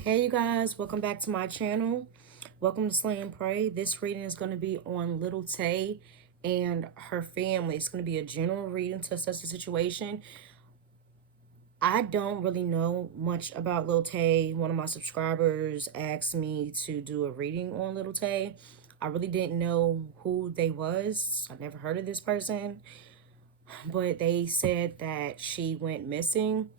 Hey you guys, welcome back to my channel. Welcome to Slay and Pray. This reading is going to be on Lil Tay and her family. It's going to be a general reading to assess the situation. I don't really know much about Lil Tay. One of my subscribers asked me to do a reading on Lil Tay. I really didn't know who they was. I never heard of this person, but they said that she went missing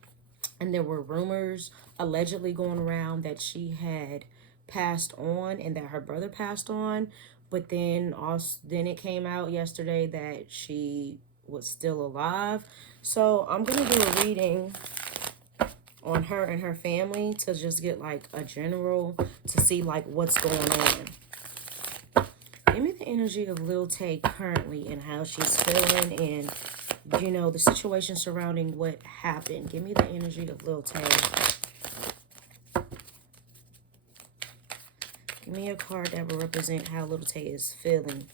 and there were rumors allegedly going around that she had passed on and that her brother passed on, but then it came out yesterday that she was still alive. So I'm gonna do a reading on her and her family to just get like a general to see like what's going on. Give me the energy of Lil Tay currently and how she's feeling and the situation surrounding what happened. Give me the energy of Lil Tay. Give me a card that will represent how Lil Tay is feeling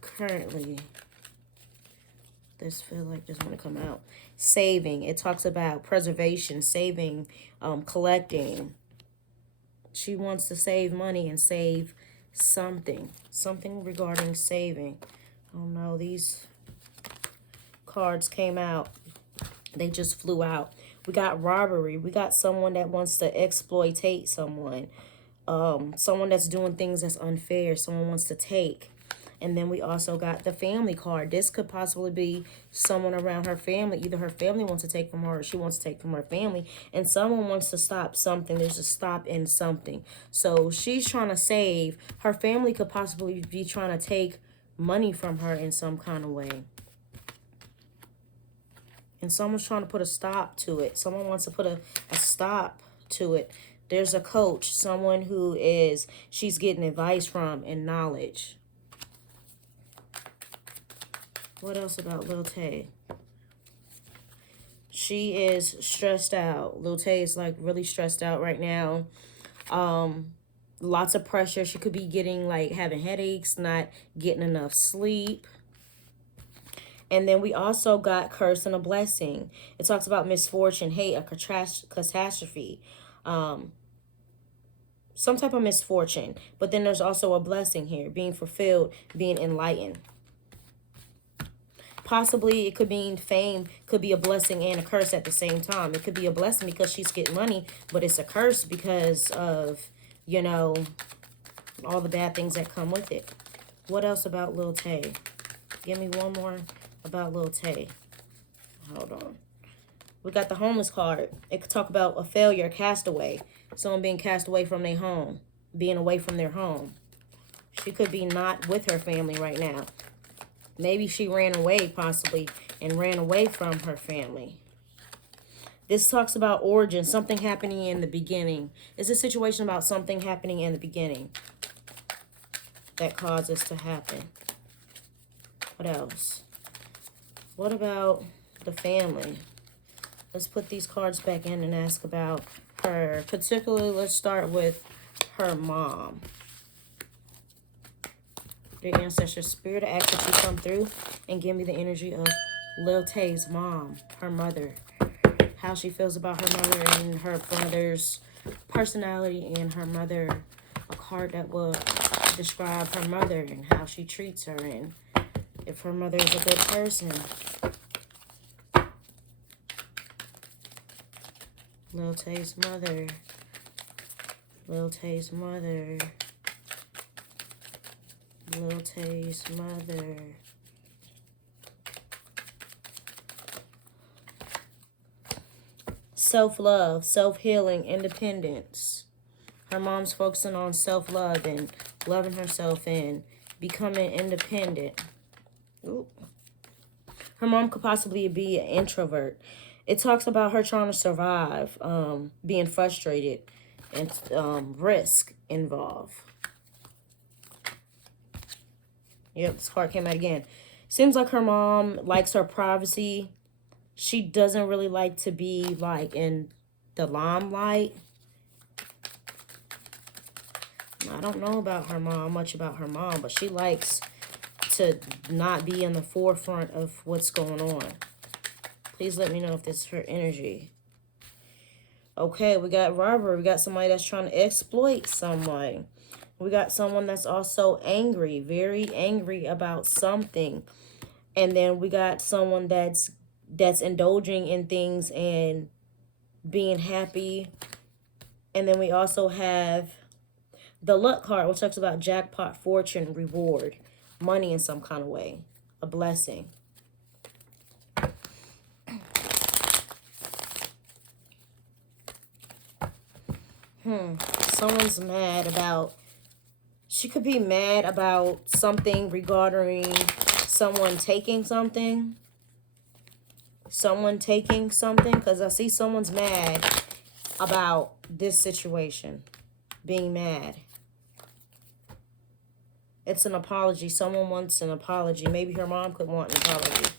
currently. This feel like this want to come out. Saving. It talks about preservation, saving, collecting. She wants to save money and save something. Something regarding saving. Oh no, these cards came out. They just flew out. We got robbery. We got someone that wants to exploitate someone. Someone that's doing things that's unfair. Someone wants to take. And then we also got the family card. This could possibly be someone around her family. Either her family wants to take from her or she wants to take from her family. And someone wants to stop something. There's a stop in something. So she's trying to save. Her family could possibly be trying to take money from her in some kind of way. And someone's trying to put a stop to it. Someone wants to put a stop to it. There's a coach, someone who she's getting advice from and knowledge. What else about Lil Tay? She is stressed out. Lil Tay is like really stressed out right now. Lots of pressure. She could be getting like having headaches, not getting enough sleep. And then we also got curse and a blessing. It talks about misfortune, hate, a catastrophe, some type of misfortune. But then there's also a blessing here, being fulfilled, being enlightened. Possibly it could mean fame, could be a blessing and a curse at the same time. It could be a blessing because she's getting money, but it's a curse because of, all the bad things that come with it. What else about Lil Tay? Give me one more about Lil Tay. Hold on. We got the homeless card. It could talk about a failure, a castaway. Someone being cast away from their home, being away from their home. She could be not with her family right now. Maybe she ran away possibly and ran away from her family. This talks about origin, something happening in the beginning. It's a situation about something happening in the beginning that caused this to happen. What else? What about the family? Let's put these cards back in and ask about her. Particularly, let's start with her mom. The ancestor spirit, I ask that you come through and give me the energy of Lil Tay's mom, her mother. How she feels about her mother and her mother's personality and her mother. A card that will describe her mother and how she treats her and if her mother is a good person. Lil Tay's mother. Lil Tay's mother. Lil Tay's mother. Self-love, self-healing, independence. Her mom's focusing on self-love and loving herself and becoming independent. Ooh. Her mom could possibly be an introvert. It talks about her trying to survive, being frustrated, and risk involved. Yep, this card came out again. Seems like her mom likes her privacy. She doesn't really like to be like in the limelight. I don't know about her mom, much about her mom, but she likes to not be in the forefront of what's going on. Please let me know if this is her energy. Okay, we got robbery. We got somebody that's trying to exploit someone. We got someone that's also angry, very angry about something. And then we got someone that's indulging in things and being happy. And then we also have the luck card, which talks about jackpot, fortune, reward, money in some kind of way, a blessing. Someone's mad about, she could be mad about something regarding someone taking something. Someone taking something, because I see someone's mad about this situation. Being mad. It's an apology. Someone wants an apology. Maybe her mom could want an apology.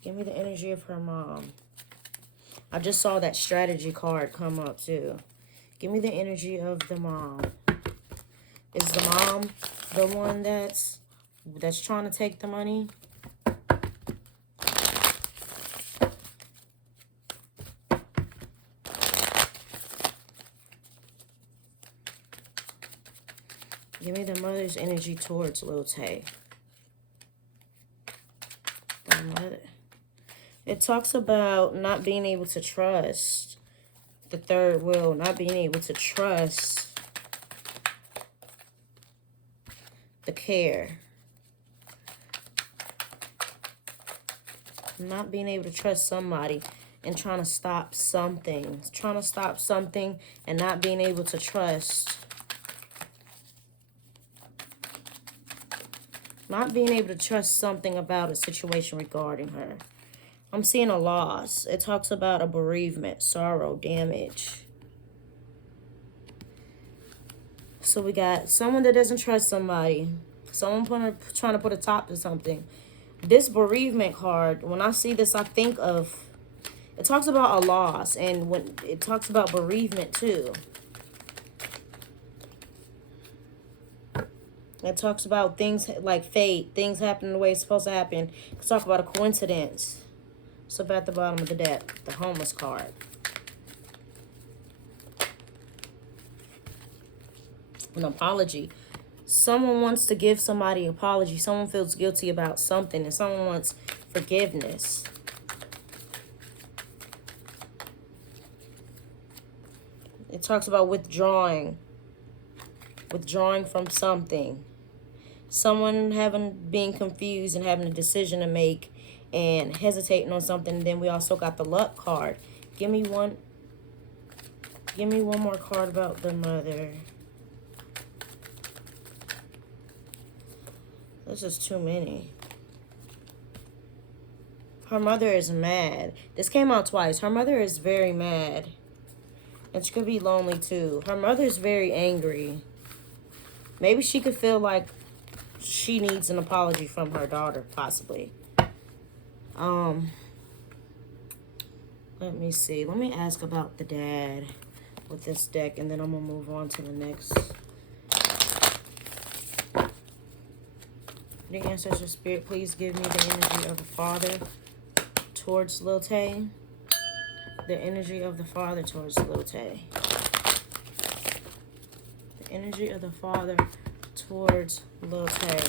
Give me the energy of her mom. I just saw that strategy card come up too. Give me the energy of the mom. Is the mom the one that's trying to take the money? Give me the mother's energy towards Lil Tay. It talks about not being able to trust. The third wheel, not being able to trust the care. Not being able to trust somebody and trying to stop something. Trying to stop something and not being able to trust. Not being able to trust something about a situation regarding her. I'm seeing a loss. It talks about a bereavement, sorrow, damage. So we got someone that doesn't trust somebody. Someone trying to put a top to something. This bereavement card, when I see this, I think of, it talks about a loss. And when it talks about bereavement too. It talks about things like fate. Things happen the way it's supposed to happen. It's talk about a coincidence. So at the bottom of the deck, the homeless card. An apology. Someone wants to give somebody an apology. Someone feels guilty about something and someone wants forgiveness. It talks about withdrawing. Withdrawing from something. Someone being confused and having a decision to make and hesitating on something. Then we also got the luck card. Give me one more card about the mother. This is too many. Her mother is mad. This came out twice. Her mother is very mad. And she could be lonely too. Her mother is very angry. Maybe she could feel like she needs an apology from her daughter, possibly. Let me see. Let me ask about the dad with this deck, and then I'm going to move on to the next. The ancestor spirit, please give me the energy of the father towards Lil Tay. The energy of the father towards Lil Tay. The energy of the father towards Lil Tay.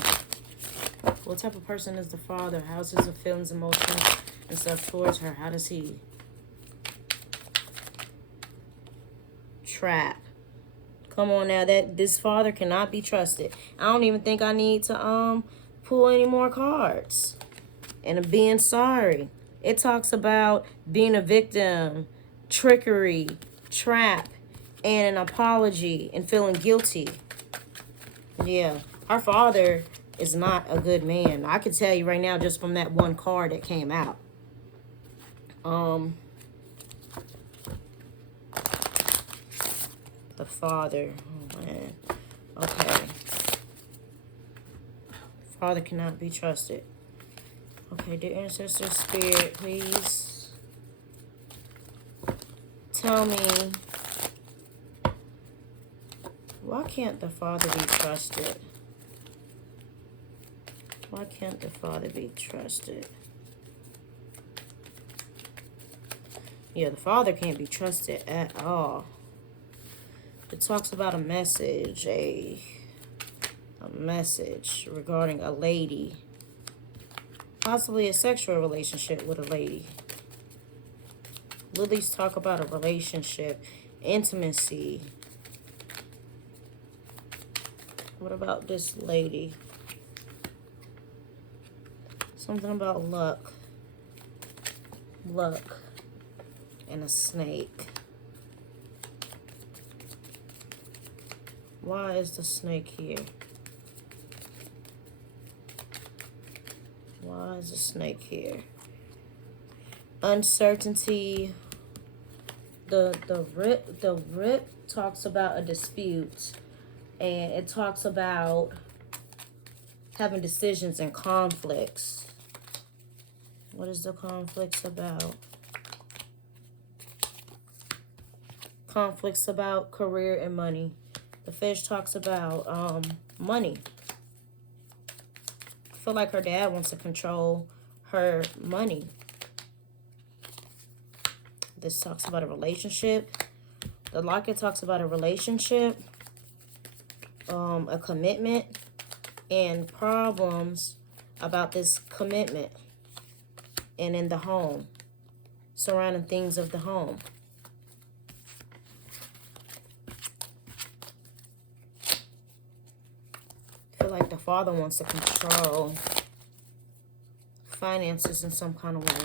What type of person is the father? How's his feelings, emotions, and stuff towards her? How does he trap? Come on now, this father cannot be trusted. I don't even think I need to pull any more cards. And being sorry. It talks about being a victim, trickery, trap, and an apology, and feeling guilty. Yeah, our father is not a good man. I can tell you right now just from that one card that came out. The father. Oh, man. Okay. Father cannot be trusted. Okay, dear ancestor spirit, please tell me, why can't the father be trusted? Why can't the father be trusted? Yeah, the father can't be trusted at all. It talks about a message, a message regarding a lady. Possibly a sexual relationship with a lady. Lilies talk about a relationship, intimacy. What about this lady? Something about luck. Luck. And a snake. Why is the snake here? Why is the snake here? Uncertainty. The rip talks about a dispute, and it talks about having decisions and conflicts. What is the conflicts about? Conflicts about career and money. The fish talks about money. I feel like her dad wants to control her money. This talks about a relationship. The locket talks about a relationship, a commitment, and problems about this commitment and in the home, surrounding things of the home. I feel like the father wants to control finances in some kind of way.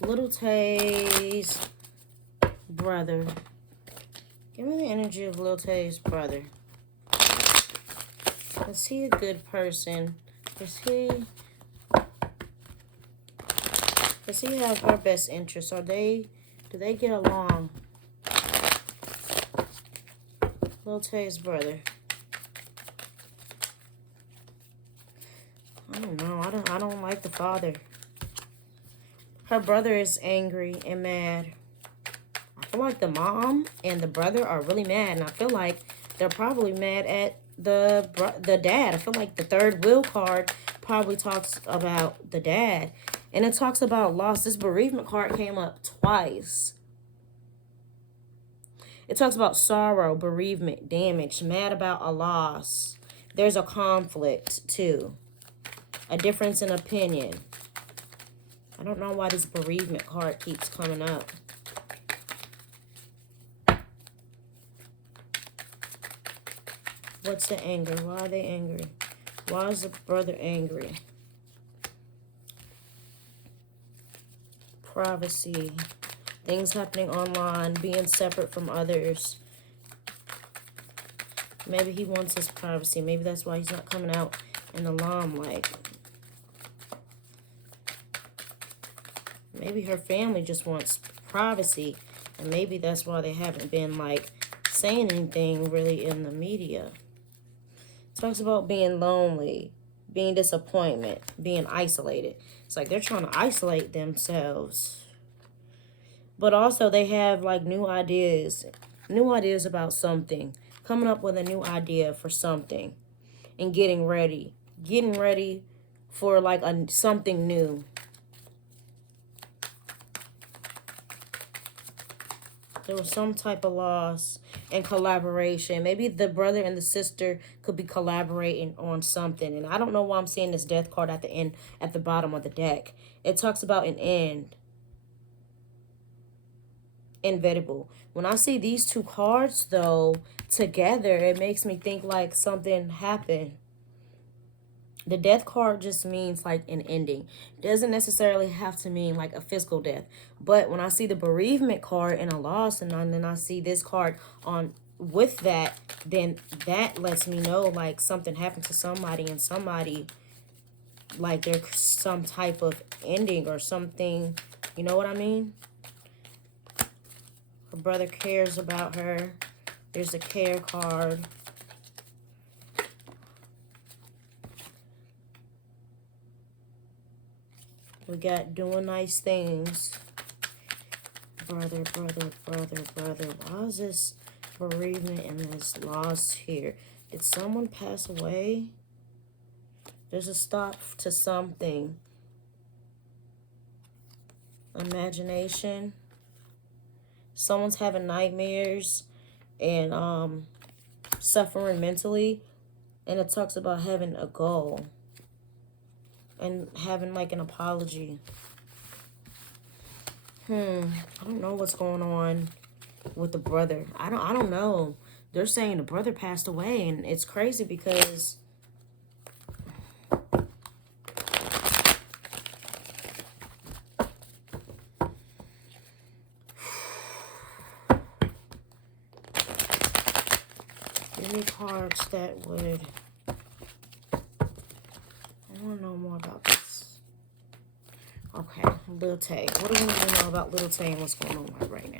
Lil Tay's brother. Give me the energy of Lil Tay's brother. Is he a good person? Does he have her best interests? Do they get along? Lil Tay's brother. I don't know. I don't like the father. Her brother is angry and mad. I feel like the mom and the brother are really mad, and I feel like they're probably mad at the dad. I feel like the third wheel card probably talks about the dad, and it talks about loss. This bereavement card came up twice. It talks about sorrow, bereavement, damage, mad about a loss. There's a conflict too, a difference in opinion. I don't know why this bereavement card keeps coming up. What's the anger? Why are they angry? Why is the brother angry? Privacy. Things happening online. Being separate from others. Maybe he wants his privacy. Maybe that's why he's not coming out in the limelight. Maybe her family just wants privacy. And maybe that's why they haven't been, like, saying anything really in the media. Talks about being lonely, being disappointment, being isolated. It's like they're trying to isolate themselves. But also they have like new ideas about something. Coming up with a new idea for something. And getting ready for like something new. There was some type of loss and collaboration. Maybe the brother and the sister could be collaborating on something. And I don't know why I'm seeing this death card at the end, at the bottom of the deck. It talks about an end. Inevitable. When I see these two cards, though, together, it makes me think like something happened. The death card just means like an ending. It doesn't necessarily have to mean like a physical death. But when I see the bereavement card and a loss, and then I see this card on with that, then that lets me know like something happened to somebody, and somebody, like there's some type of ending or something. You know what I mean? Her brother cares about her. There's the care card. We got doing nice things. Brother. Why is this bereavement and this loss here? Did someone pass away? There's a stop to something. Imagination. Someone's having nightmares and suffering mentally. And it talks about having a goal and having like an apology. I don't know what's going on with the brother. I don't know. They're saying the brother passed away, and it's crazy because give me cards that would, I want to know more about this. Okay, Lil Tay. What do we need to know about Lil Tay and what's going on with her right now?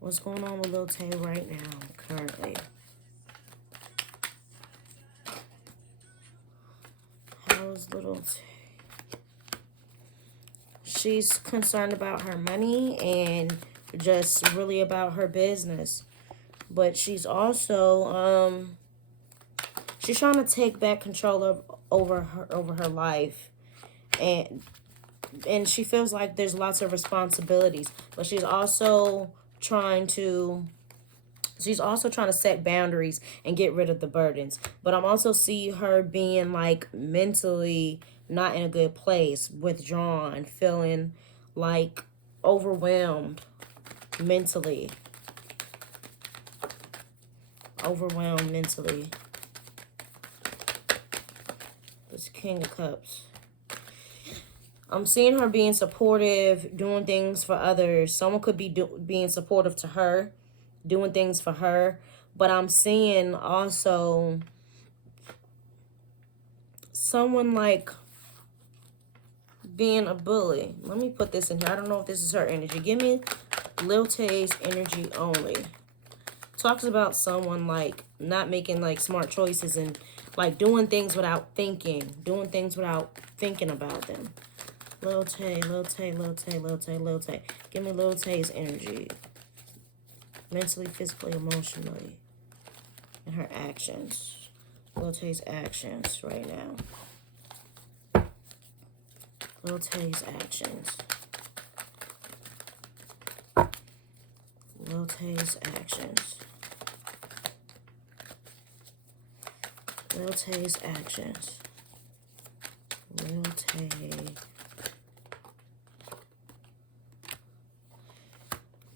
What's going on with Lil Tay right now, currently? How's Lil Tay? She's concerned about her money and just really about her business. But she's also, she's trying to take back control of over her life. And she feels like there's lots of responsibilities. But she's also trying to set boundaries and get rid of the burdens. But I'm also see her being like mentally not in a good place, withdrawn, feeling like overwhelmed mentally. Overwhelmed mentally. This King of Cups. I'm seeing her being supportive, doing things for others. Someone could be being supportive to her, doing things for her. But I'm seeing also someone like being a bully. Let me put this in here. I don't know if this is her energy. Give me Lil Tay's energy only. Talks about someone like not making like smart choices and like doing things without thinking. Doing things without thinking about them. Lil Tay, Lil Tay, Lil Tay, Lil Tay, Lil Tay. Give me Lil Tay's energy. Mentally, physically, emotionally. And her actions. Lil Tay's actions right now. Lil Tay's actions. Lil Tay's actions. Lil Tay's actions. Lil Tay.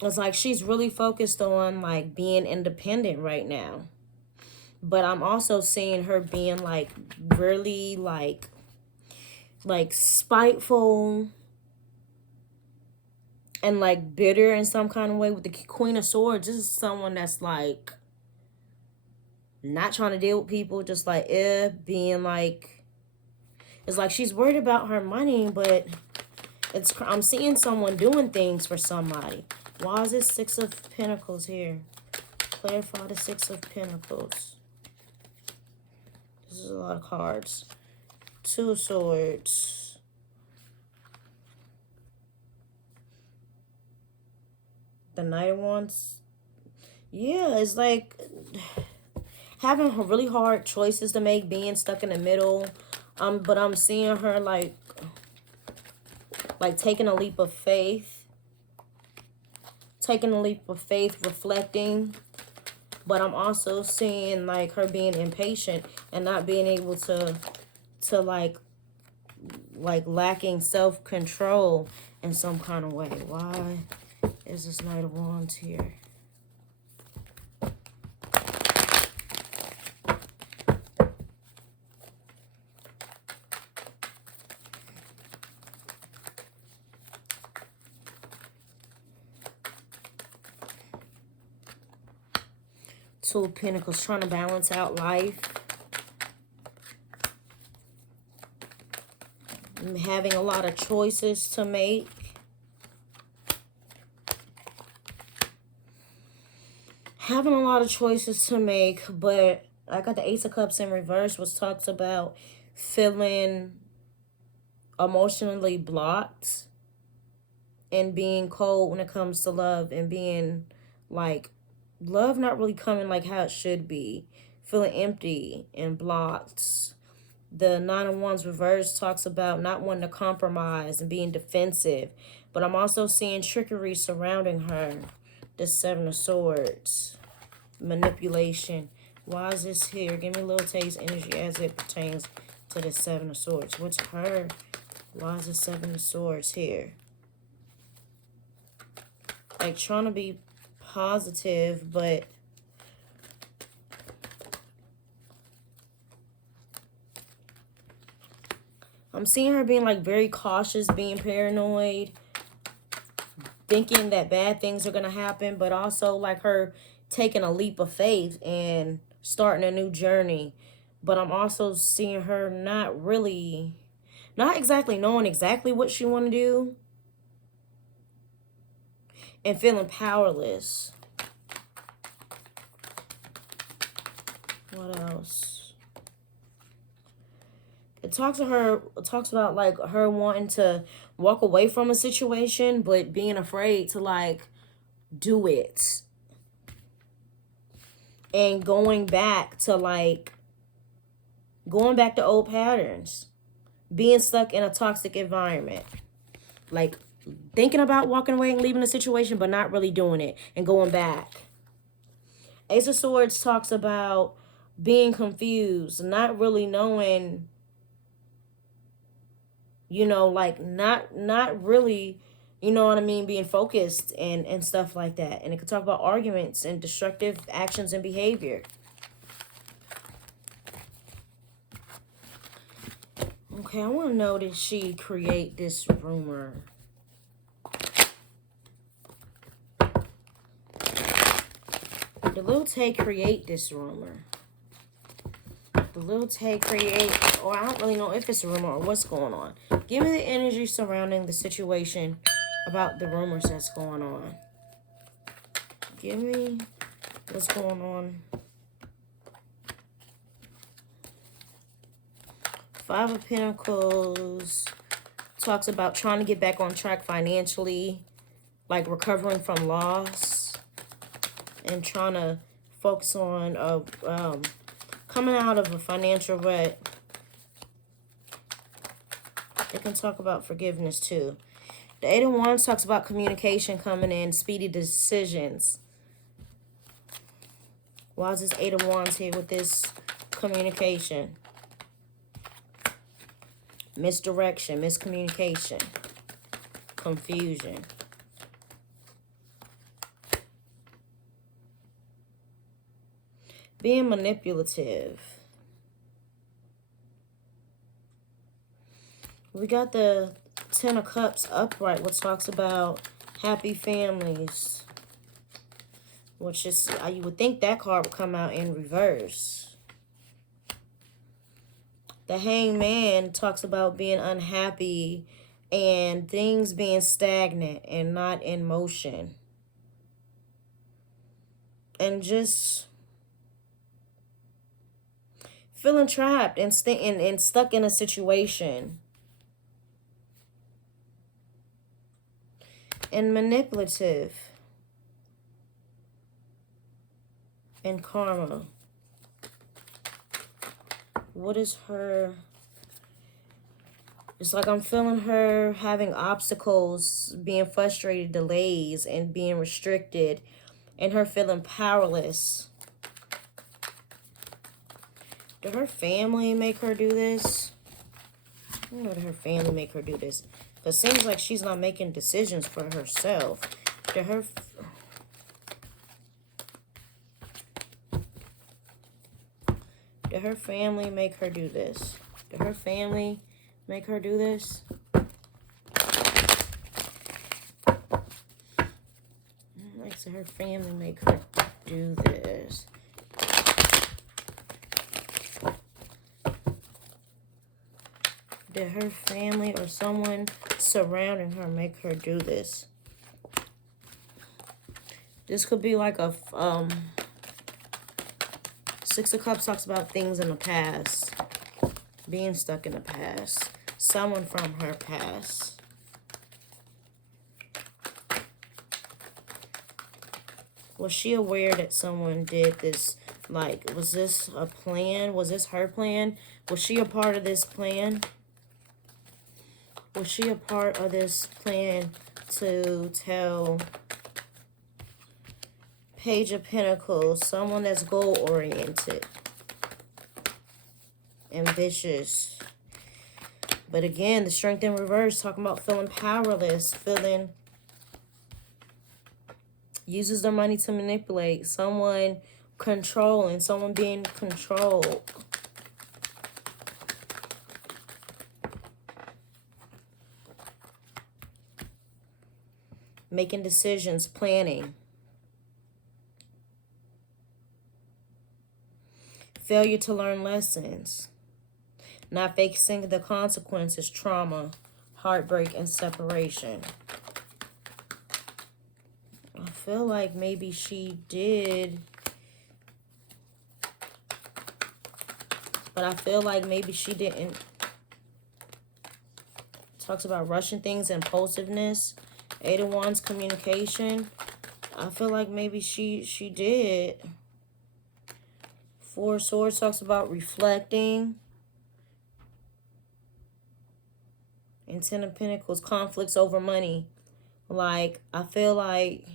It's like she's really focused on like being independent right now. But I'm also seeing her being like really like spiteful and like bitter in some kind of way with the Queen of Swords. This is someone that's like not trying to deal with people, just like being like, it's like she's worried about her money, but I'm seeing someone doing things for somebody. Why is it Six of Pentacles here? Clarify the Six of Pentacles. This is a lot of cards. Two of Swords. The Knight of Wands. Yeah, it's like having really hard choices to make, being stuck in the middle. But I'm seeing her like taking a leap of faith. Taking a leap of faith, reflecting. But I'm also seeing like her being impatient and not being able to like lacking self-control in some kind of way. Why is this Knight of Wands here? Two of Pentacles, trying to balance out life. Having a lot of choices to make. Having a lot of choices to make, but I got the Ace of Cups in reverse, which talks about feeling emotionally blocked and being cold when it comes to love, and being like love not really coming like how it should be. Feeling empty and blocked. The Nine of Wands reverse talks about not wanting to compromise and being defensive. But I'm also seeing trickery surrounding her. The Seven of Swords. Manipulation. Why is this here? Give me Lil Tay's energy as it pertains to the Seven of Swords. What's her? Why is the Seven of Swords here? Like trying to be positive, but I'm seeing her being like very cautious, being paranoid, thinking that bad things are going to happen, but also like her taking a leap of faith and starting a new journey. But I'm also seeing her not exactly knowing exactly what she want to do and feeling powerless. What else? It talks about like her wanting to walk away from a situation, but being afraid to like do it. And going back to old patterns. Being stuck in a toxic environment. Like thinking about walking away and leaving the situation, but not really doing it and going back. Ace of Swords talks about being confused, not really knowing, you know, like not really, you know what I mean, being focused and stuff like that. And it could talk about arguments and destructive actions and behavior. Okay, I want to know, did she create this rumor? Did Lil Tay create this rumor? Did Lil Tay create, or I don't really know if it's a rumor or what's going on. Give me the energy surrounding the situation about the rumors that's going on. Give me what's going on. Five of Pentacles talks about trying to get back on track financially, like recovering from loss and trying to focus on coming out of a financial rut. It can talk about forgiveness too. The Eight of Wands talks about communication coming in, speedy decisions. Why is this Eight of Wands here with this communication? Misdirection, miscommunication, confusion. Being manipulative. We got the Ten of Cups upright, which talks about happy families. Which is, you would think that card would come out in reverse. The Hangman talks about being unhappy and things being stagnant and not in motion. And just feeling trapped and stuck in a situation. And manipulative. And karma. What is her? It's like I'm feeling her having obstacles, being frustrated, delays, and being restricted, and her feeling powerless. Did her family make her do this? I don't know, did her family make her do this? Because it seems like she's not making decisions for herself. Did her family make her do this? Did her family make her do this? Like, so her family make her do this. Did her family or someone surrounding her make her do this? This could be like a Six of Cups talks about things in the past. Being stuck in the past. Someone from her past. Was she aware that someone did this? Like, was this a plan? Was this her plan? Was she a part of this plan? Was she a part of this plan to tell Page of Pentacles, someone that's goal-oriented, ambitious? But again, the Strength in reverse, talking about feeling powerless, feeling, uses their money to manipulate, someone controlling, someone being controlled. Making decisions, planning. Failure to learn lessons. Not facing the consequences, trauma, heartbreak, and separation. I feel like maybe she did, but I feel like maybe she didn't. Talks about rushing things, impulsiveness. 8 of Wands, communication. I feel like maybe she did. 4 of Swords talks about reflecting. And 10 of Pentacles, conflicts over money. Like, I feel like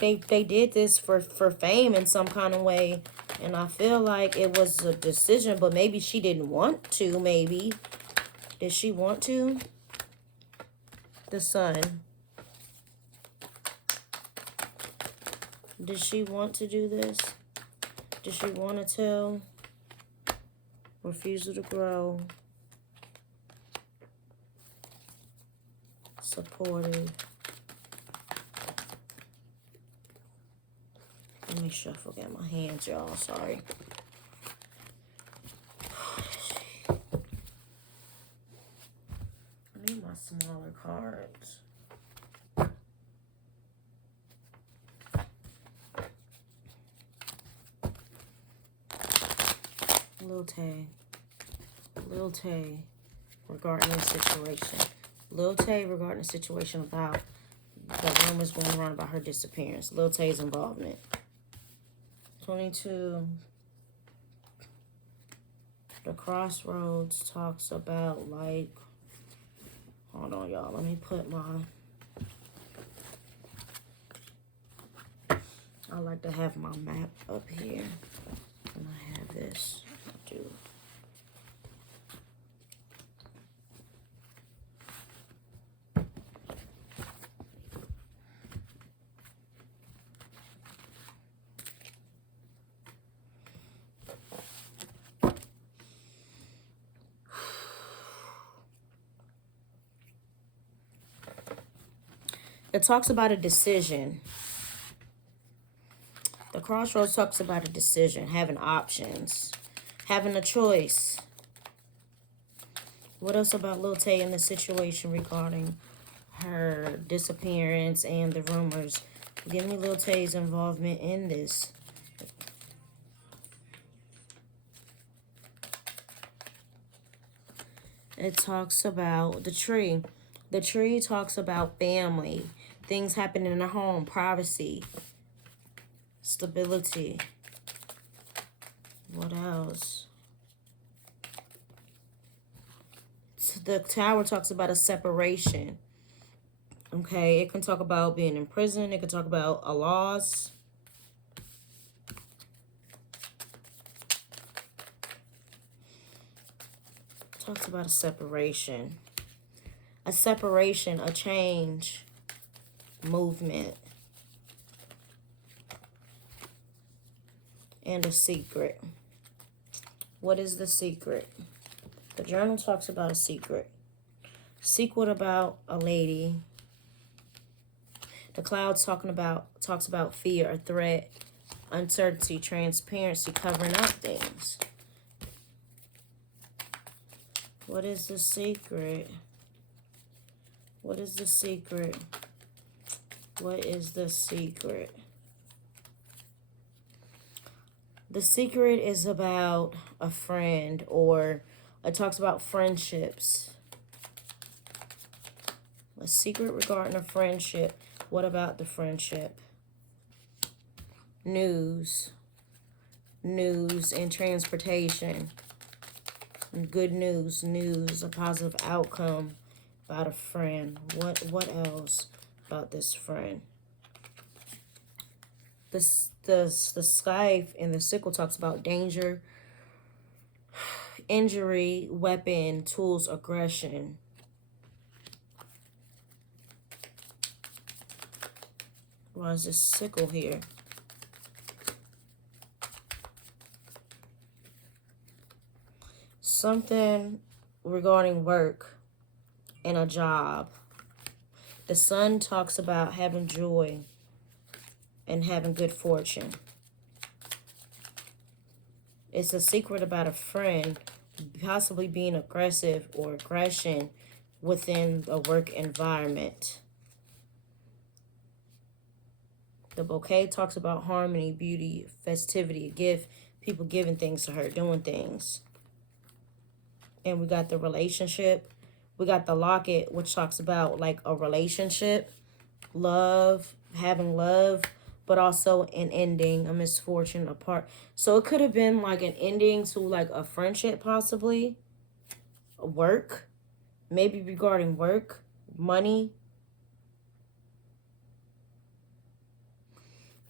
they did this for fame in some kind of way. And I feel like it was a decision, but maybe she didn't want to, maybe. Did she want to? The Sun. Did she want to do this? Did she want to tell? Refusal to grow. Supportive. Let me shuffle, get my hands, y'all. Sorry. I need my smaller cards. Lil Tay. Lil Tay regarding the situation. Lil Tay regarding the situation about the rumors going around about her disappearance. Lil Tay's involvement. 22. The Crossroads talks about, like, hold on, y'all. Let me put my, I like to have my map up here. And I have this. I do. It talks about a decision. The Crossroads talks about a decision, having options, having a choice. What else about Lil Tay in the situation regarding her disappearance and the rumors? Give me Lil Tay's involvement in this. It talks about the tree. The tree talks about family, things happening in the home, privacy, stability. What else? The Tower talks about a separation. Okay, it can talk about being in prison. It can talk about a loss. Talks about a separation. A separation, a change, movement, and a secret. What is the secret? The journal talks about a secret. Secret about a lady. The clouds talks about fear, a threat, uncertainty, transparency, covering up things. What is the secret? What is the secret? What is the secret? The secret is about a friend, or it talks about friendships. A secret regarding a friendship. What about the friendship? news, news and transportation, good news, news, a positive outcome about a friend. What else about this friend? The scythe and the sickle talks about danger, injury, weapon, tools, aggression. Why is this sickle here? Something regarding work and a job. The sun talks about having joy and having good fortune. It's a secret about a friend possibly being aggressive or aggression within a work environment. The bouquet talks about harmony, beauty, festivity, a gift, people giving things to her, doing things. And we got the relationship. We got the locket, which talks about like a relationship, love, having love, but also an ending, a misfortune, a part. So it could have been like an ending to like a friendship, possibly. Work, maybe regarding work, money.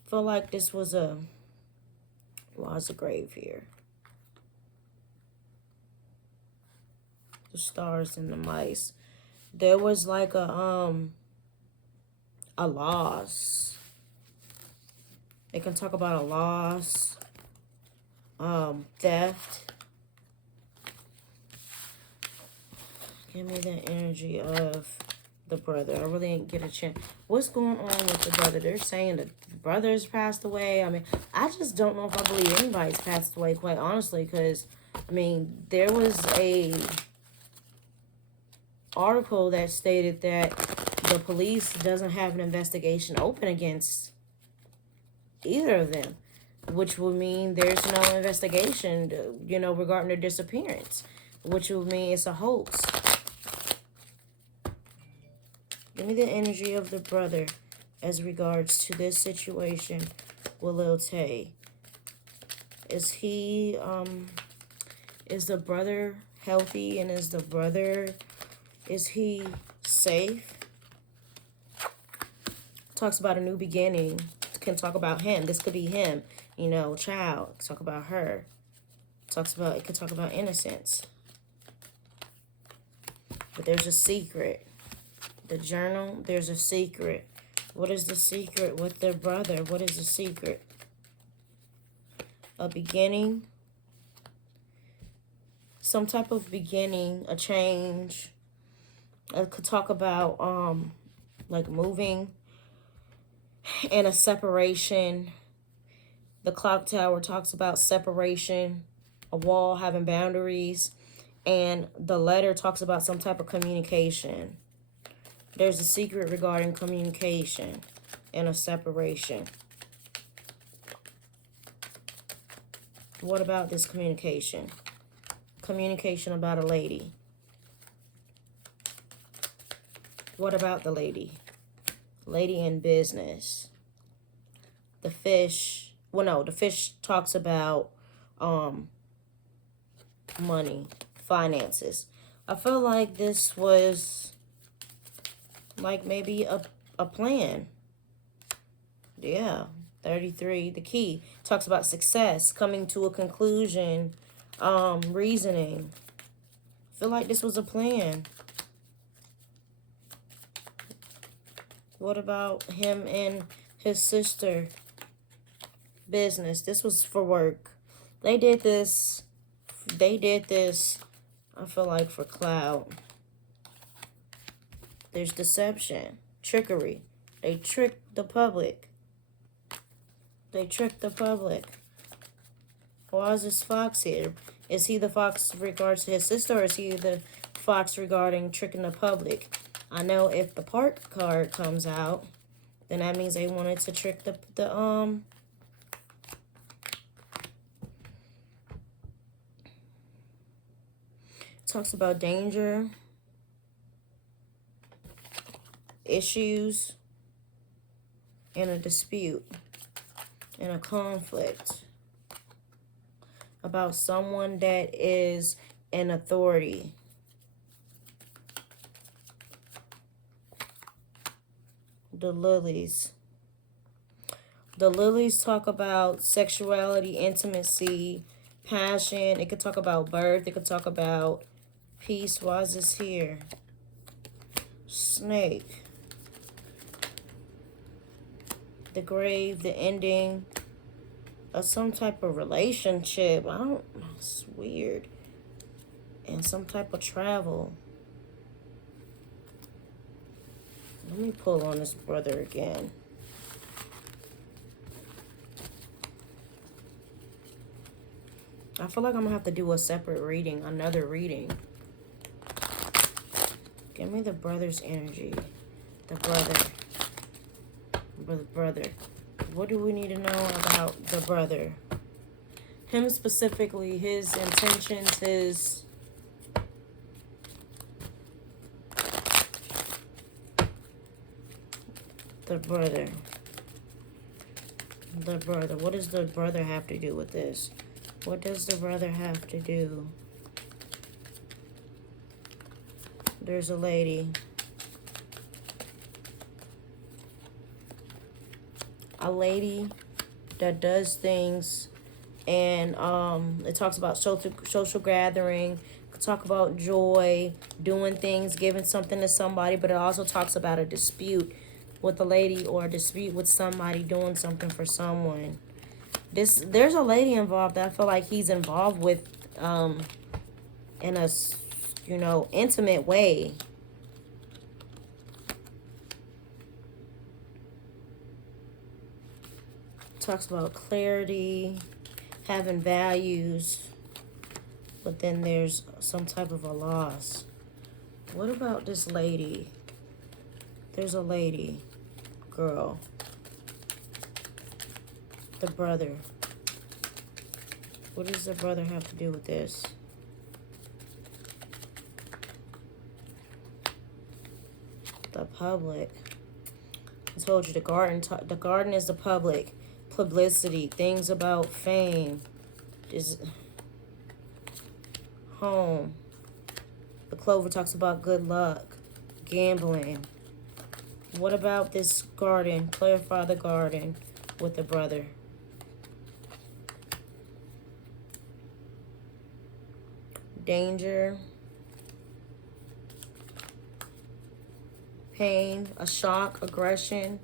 Feel like this was a, well, it's a grave here. The stars and the mice. There was like a loss. They can talk about a loss, theft. Give me the energy of the brother. I really didn't get a chance. What's going on with the brother? They're saying that the brother's passed away. I mean, I just don't know if I believe anybody's passed away, quite honestly, because, I mean, there was a article that stated that the police doesn't have an investigation open against either of them, which would mean there's no investigation, regarding their disappearance, which would mean it's a hoax. Give me the energy of the brother as regards to this situation with Lil Tay. Is he, is the brother healthy, and is he safe? Talks about a new beginning. Can talk about him. This could be him, child. Talk about her. It could talk about innocence. But there's a secret. The journal, there's a secret. What is the secret with their brother? What is the secret? A beginning. Some type of beginning, a change. I could talk about like moving and a separation. The clock tower talks about separation, a wall having boundaries, and the letter talks about some type of communication. There's a secret regarding communication and a separation. What about this communication? Communication about a lady. What about the lady? Lady in business. The fish. Well, no, the fish talks about money, finances. I feel like this was like maybe a plan. Yeah, 33. The key talks about success, coming to a conclusion, reasoning. I feel like this was a plan. What about him and his sister? Business. This was for work. They did this, I feel like, for clout. There's deception, trickery. They tricked the public. Why is this fox here? Is he the fox regards to his sister, or is he the fox regarding tricking the public? I know if the park card comes out, then that means they wanted to trick the talks about danger, issues, and a dispute. in a conflict about someone that is in authority. The lilies. The lilies talk about sexuality, intimacy, passion. It could talk about birth. It could talk about peace. Why is this here? Snake. The grave, the ending of some type of relationship. It's weird. And some type of travel. Let me pull on this brother again. I feel like I'm going to have to do a separate reading, another reading. Give me the brother's energy. The brother. Brother. What do we need to know about the brother? Him specifically, his intentions, his... The brother. The brother. What does the brother have to do with this? What does the brother have to do? There's a lady. A lady that does things, and it talks about social gathering. Talk about joy, doing things, giving something to somebody, but it also talks about a dispute with a lady or a dispute with somebody doing something for someone. There's a lady involved that I feel like he's involved with in a, intimate way. Talks about clarity, having values, but then there's some type of a loss. What about this lady? There's a lady, girl. The brother. What does the brother have to do with this? The public. I told you the garden is the public. Publicity, things about fame, is home. The clover talks about good luck, gambling. What about this garden? Clarify the garden with the brother. Danger, pain, a shock, aggression.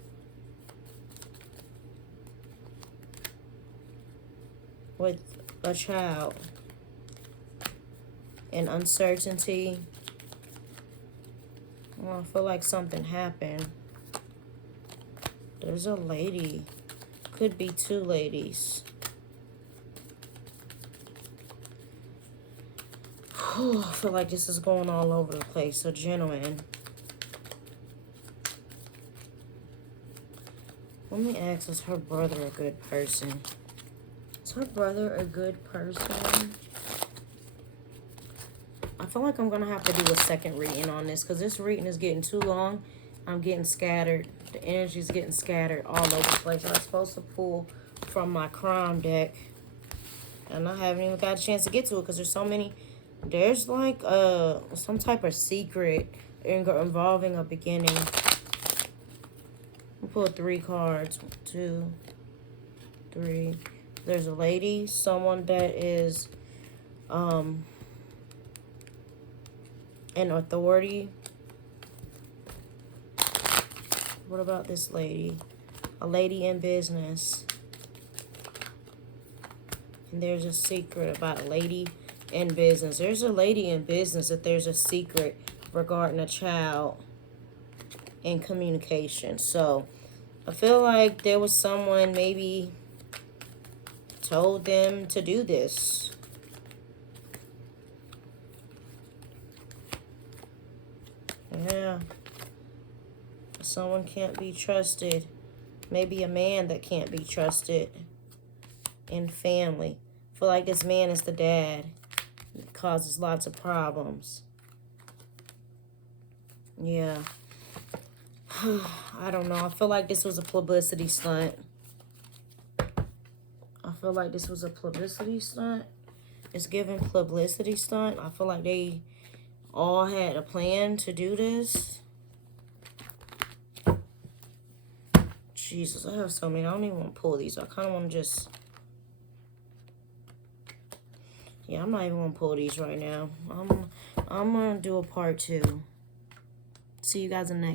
With a child, and uncertainty. Well, I feel like something happened. There's a lady. Could be two ladies. I feel like this is going all over the place. So, gentlemen, let me ask, is her brother a good person? Is her brother a good person? I feel like I'm going to have to do a second reading on this because this reading is getting too long. I'm getting scattered. The energy is getting scattered all over the place. I was supposed to pull from my crown deck, and I haven't even got a chance to get to it because there's so many. There's like some type of secret involving a beginning. We'll pull 3 cards. 1, 2, 3. There's a lady, someone that is in authority. What about this lady? A lady in business. And there's a secret about a lady in business. There's a lady in business that there's a secret regarding a child in communication. So I feel like there was someone maybe told them to do this. Yeah. Someone can't be trusted. Maybe a man that can't be trusted in family. I feel like this man is the dad. It causes lots of problems. Yeah. I don't know. I feel like this was a publicity stunt. feel like this was a publicity stunt. It's giving publicity stunt. I feel like they all had a plan to do this. Jesus, I have so many. I don't even want to pull these. I kind of want to just... Yeah, I'm not even going to pull these right now. I'm going to do a part 2. See you guys in the next.